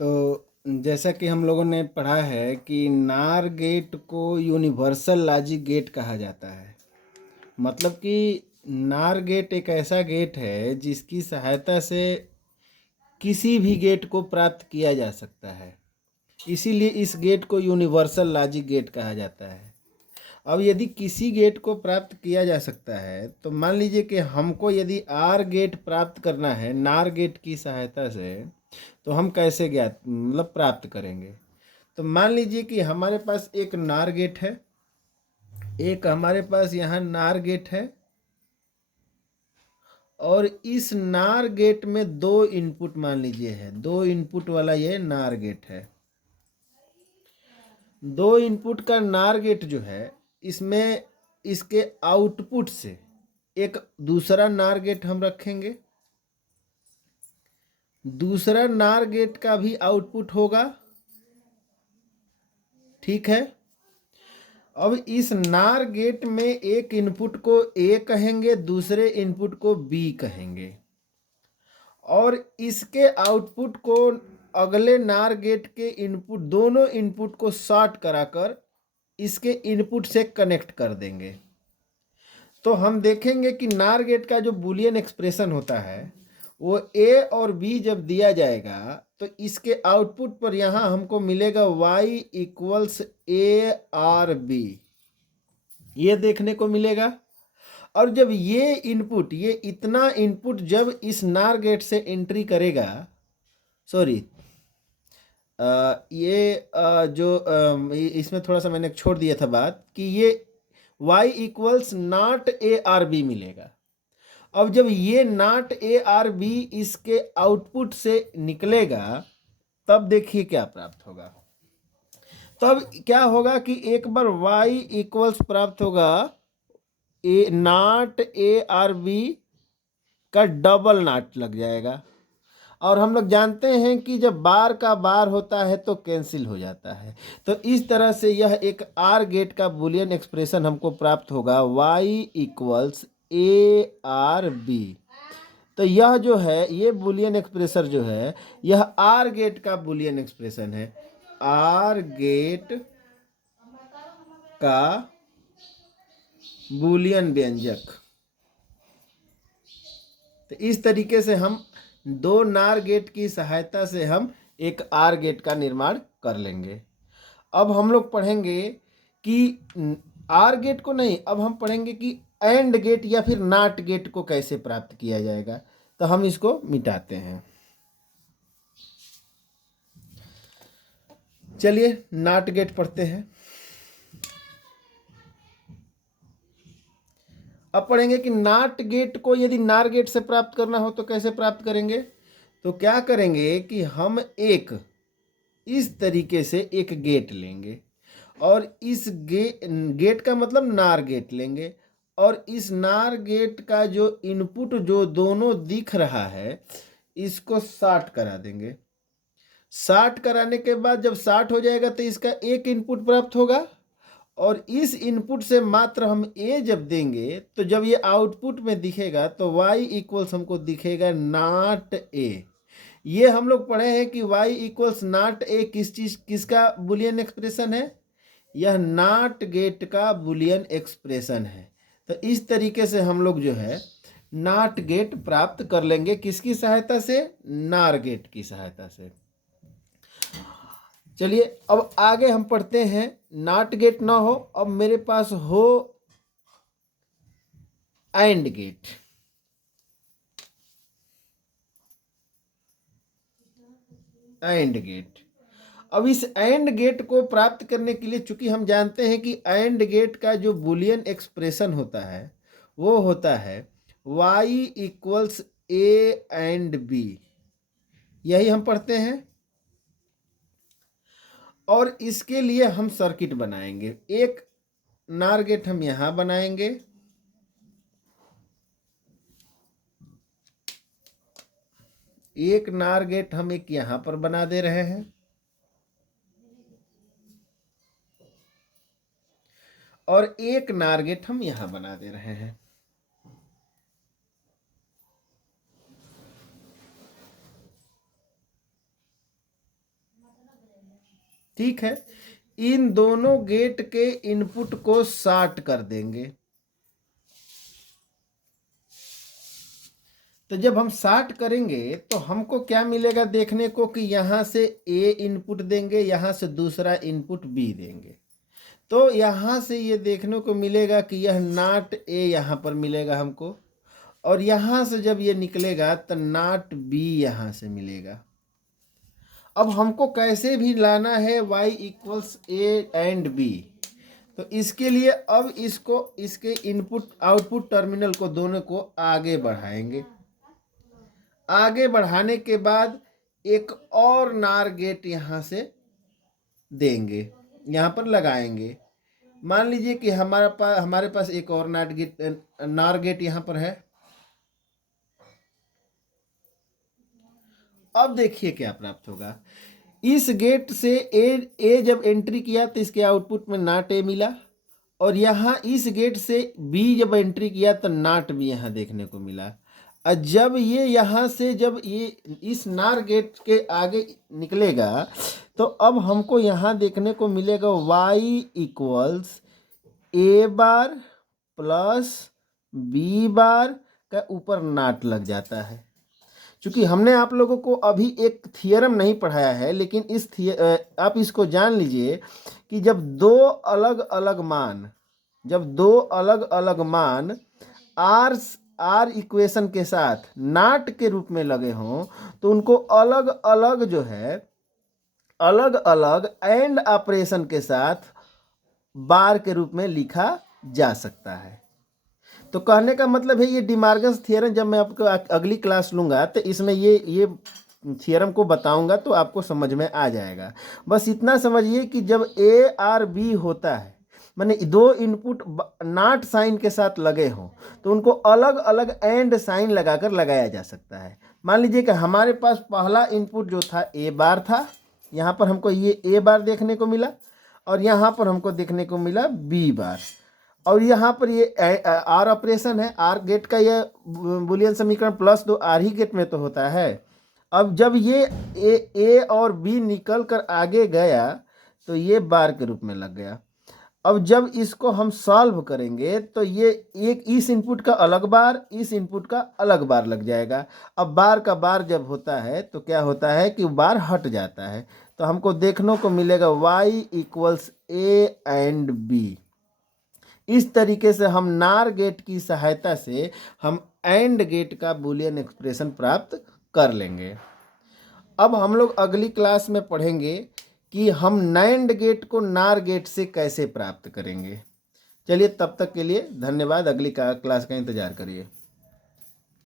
तो जैसा कि हम लोगों ने पढ़ा है कि नार गेट को यूनिवर्सल लॉजिक गेट कहा जाता है। मतलब कि नार गेट एक ऐसा गेट है जिसकी सहायता से किसी भी गेट को प्राप्त किया जा सकता है। इसीलिए इस गेट को यूनिवर्सल लॉजिक गेट कहा जाता है। अब यदि किसी गेट को प्राप्त किया जा सकता है तो मान लीजिए कि हमको यदि आर गेट प्राप्त करना है नार गेट की सहायता से, तो हम कैसे ज्ञात मतलब प्राप्त करेंगे। तो मान लीजिए कि हमारे पास एक नार गेट है, एक हमारे पास यहाँ नार गेट है, और इस नार गेट में दो इनपुट मान लीजिए है, दो इनपुट वाला ये नार गेट है। दो इनपुट का नार गेट जो है, इसमें इसके आउटपुट से एक दूसरा नार गेट हम रखेंगे। दूसरा नार गेट का भी आउटपुट होगा, ठीक है। अब इस नार गेट में एक इनपुट को ए कहेंगे, दूसरे इनपुट को बी कहेंगे, और इसके आउटपुट को अगले नार गेट के इनपुट, दोनों इनपुट को शॉर्ट कराकर इसके इनपुट से कनेक्ट कर देंगे। तो हम देखेंगे कि नार गेट का जो बूलियन एक्सप्रेशन होता है वो ए और बी जब दिया जाएगा तो इसके आउटपुट पर यहाँ हमको मिलेगा y equals A or B, ये देखने को मिलेगा। और जब ये इनपुट, ये इतना इनपुट जब इस नार गेट से एंट्री करेगा, सॉरी इसमें थोड़ा सा मैंने छोड़ दिया था बात कि ये y equals not A or B मिलेगा। अब जब ये नॉट ए आर बी इसके आउटपुट से निकलेगा तब देखिए क्या प्राप्त होगा। तब क्या होगा कि एक बार y इक्वल्स प्राप्त होगा ए नॉट ए आर बी का डबल नॉट लग जाएगा, और हम लोग जानते हैं कि जब बार का बार होता है तो कैंसिल हो जाता है। तो इस तरह से यह एक आर गेट का बूलियन एक्सप्रेशन हमको प्राप्त होगा y equals A or B. तो यह जो है, ये बूलियन एक्सप्रेशन जो है, यह आर गेट का बूलियन एक्सप्रेशन है, आर गेट का बूलियन व्यंजक। तो इस तरीके से हम दो नार गेट की सहायता से हम एक आर गेट का निर्माण कर लेंगे। अब हम लोग पढ़ेंगे कि आर गेट को नहीं, अब हम पढ़ेंगे कि एंड गेट या फिर नॉट गेट को कैसे प्राप्त किया जाएगा। तो हम इसको मिटाते हैं। चलिए नॉट गेट पढ़ते हैं। अब पढ़ेंगे कि नॉट गेट को यदि नार गेट से प्राप्त करना हो तो कैसे प्राप्त करेंगे। तो क्या करेंगे कि हम एक इस तरीके से एक गेट लेंगे, और इस गेट का मतलब नार गेट लेंगे, और इस नार गेट का जो इनपुट जो दोनों दिख रहा है इसको शॉर्ट करा देंगे। शॉर्ट कराने के बाद जब शॉर्ट हो जाएगा तो इसका एक इनपुट प्राप्त होगा, और इस इनपुट से मात्र हम ए जब देंगे तो जब ये आउटपुट में दिखेगा तो y इक्वल्स हमको दिखेगा नॉट ए। ये हम लोग पढ़े हैं कि y इक्वल्स नॉट ए किसका बुलियन एक्सप्रेशन है, यह नॉट गेट का बुलियन एक्सप्रेशन है। तो इस तरीके से हम लोग जो है नॉट गेट प्राप्त कर लेंगे, किसकी सहायता से, नार गेट की सहायता से। चलिए अब आगे हम पढ़ते हैं। नॉट गेट ना हो, अब मेरे पास हो एंड गेट। एंड गेट, अब इस एंड गेट को प्राप्त करने के लिए चूंकि हम जानते हैं कि एंड गेट का जो बुलियन एक्सप्रेशन होता है वो होता है y equals A and B, यही हम पढ़ते हैं। और इसके लिए हम सर्किट बनाएंगे। एक नार गेट हम यहां बनाएंगे, एक नार गेट हम एक यहां पर बना दे रहे हैं, और एक नार गेट हम यहां बना दे रहे हैं। ठीक है, इन दोनों गेट के इनपुट को शॉर्ट कर देंगे। तो जब हम शॉर्ट करेंगे तो हमको क्या मिलेगा देखने को कि यहाँ से ए इनपुट देंगे, यहाँ से दूसरा इनपुट बी देंगे। तो यहाँ से ये देखने को मिलेगा कि यह नॉट ए यहाँ पर मिलेगा हमको, और यहाँ से जब ये निकलेगा तो नॉट बी यहाँ से मिलेगा। अब हमको कैसे भी लाना है y equals A and B, तो इसके लिए अब इसको इसके इनपुट आउटपुट टर्मिनल को दोनों को आगे बढ़ाएंगे। आगे बढ़ाने के बाद एक और नार गेट यहाँ से देंगे, यहाँ पर लगाएंगे। मान लीजिए कि हमारे पास एक और नार गेट यहाँ पर है। अब देखिए क्या प्राप्त होगा। इस गेट से ए जब एंट्री किया तो इसके आउटपुट में नॉट ए मिला, और यहाँ इस गेट से बी जब एंट्री किया तो नॉट बी यहाँ देखने को मिला। और जब ये यहाँ से जब ये इस नार गेट के आगे निकलेगा तो अब हमको यहाँ देखने को मिलेगा y इक्वल्स ए बार प्लस बी बार का ऊपर नॉट लग जाता है। चूँकि हमने आप लोगों को अभी एक थियरम नहीं पढ़ाया है, लेकिन आप इसको जान लीजिए कि जब दो अलग अलग मान आर इक्वेशन के साथ नॉट के रूप में लगे हों तो उनको अलग अलग एंड ऑपरेशन के साथ बार के रूप में लिखा जा सकता है। तो कहने का मतलब है ये डिमार्गन्स थियरम जब मैं आपको अगली क्लास लूँगा तो इसमें ये थियरम को बताऊंगा तो आपको समझ में आ जाएगा। बस इतना समझिए कि जब ए आर बी होता है, माने दो इनपुट नॉट साइन के साथ लगे हों तो उनको अलग अलग एंड साइन लगाकर लगाया जा सकता है। मान लीजिए कि हमारे पास पहला इनपुट जो था ए बार था, यहाँ पर हमको ये ए बार देखने को मिला, और यहाँ पर हमको देखने को मिला बी बार, और यहाँ पर ये आर ऑपरेशन है। आर गेट का ये बूलियन समीकरण प्लस दो आर ही गेट में तो होता है। अब जब ये ए और बी निकल कर आगे गया तो ये बार के रूप में लग गया। अब जब इसको हम सॉल्व करेंगे तो ये एक इस इनपुट का अलग बार, इस इनपुट का अलग बार लग जाएगा। अब बार का बार जब होता है तो क्या होता है कि बार हट जाता है। तो हमको देखने को मिलेगा y equals A and B. इस तरीके से हम नार गेट की सहायता से हम एंड गेट का बूलियन एक्सप्रेशन प्राप्त कर लेंगे। अब हम लोग अगली क्लास में पढ़ेंगे कि हम नैंड गेट को नार गेट से कैसे प्राप्त करेंगे। चलिए तब तक के लिए धन्यवाद। अगली क्लास का इंतजार करिए।